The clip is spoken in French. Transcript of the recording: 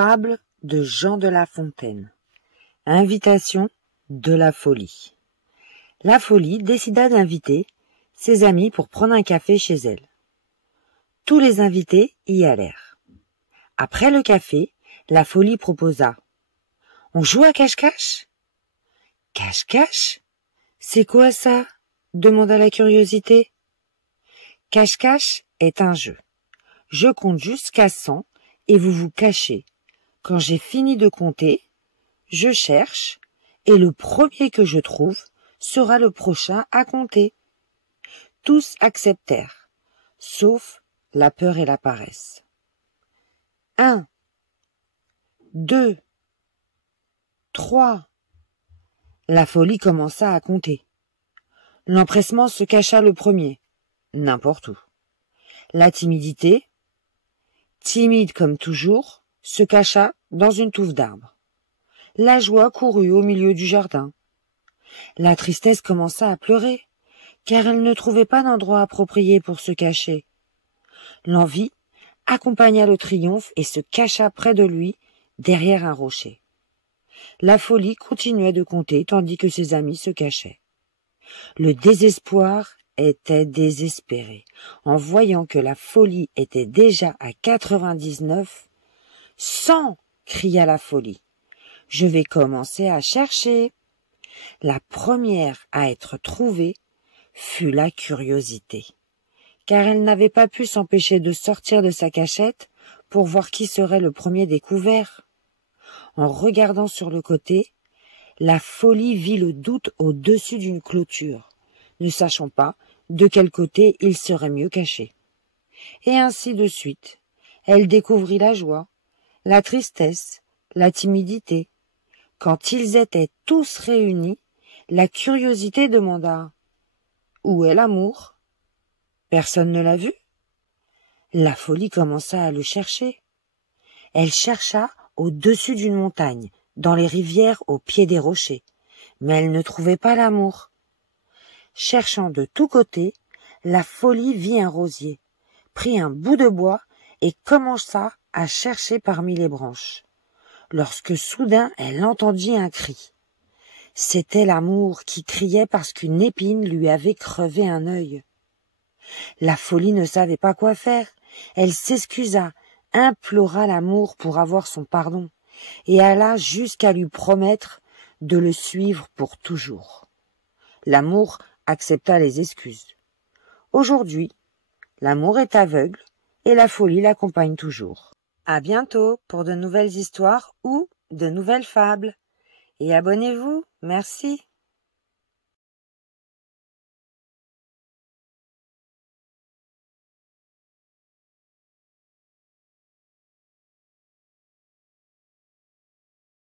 Fable de Jean de La Fontaine. Invitation de la folie. La folie décida d'inviter ses amis pour prendre un café chez elle. Tous les invités y allèrent. Après le café, la folie proposa: « On joue à cache-cache ?» « Cache-cache ? C'est quoi ça ?» demanda la curiosité. « Cache-cache est un jeu. Je compte jusqu'à 100 et vous vous cachez. Quand j'ai fini de compter, je cherche et le premier que je trouve sera le prochain à compter. » Tous acceptèrent, sauf la peur et la paresse. 1, 2, 3. La folie commença à compter. L'empressement se cacha le premier, n'importe où. La timidité, timide comme toujours, se cacha dans une touffe d'arbres. La joie courut au milieu du jardin. La tristesse commença à pleurer, car elle ne trouvait pas d'endroit approprié pour se cacher. L'envie accompagna le triomphe et se cacha près de lui, derrière un rocher. La folie continuait de compter tandis que ses amis se cachaient. Le désespoir était désespéré. En voyant que la folie était déjà à 99, 100, cria la folie. Je vais commencer à chercher. La première à être trouvée fut la curiosité, car elle n'avait pas pu s'empêcher de sortir de sa cachette pour voir qui serait le premier découvert. En regardant sur le côté, la folie vit le doute au-dessus d'une clôture, ne sachant pas de quel côté il serait mieux caché. Et ainsi de suite, elle découvrit la joie, la tristesse, la timidité. Quand ils étaient tous réunis, la curiosité demanda: « Où est l'amour ? » Personne ne l'a vu. La folie commença à le chercher. Elle chercha au-dessus d'une montagne, dans les rivières au pied des rochers, mais elle ne trouvait pas l'amour. Cherchant de tous côtés, la folie vit un rosier, prit un bout de bois et commença à chercher parmi les branches, lorsque soudain elle entendit un cri. C'était l'amour qui criait parce qu'une épine lui avait crevé un œil. La folie ne savait pas quoi faire. Elle s'excusa, implora l'amour pour avoir son pardon, et alla jusqu'à lui promettre de le suivre pour toujours. L'amour accepta les excuses. Aujourd'hui, l'amour est aveugle et la folie l'accompagne toujours. À bientôt pour de nouvelles histoires ou de nouvelles fables. Et abonnez-vous, merci.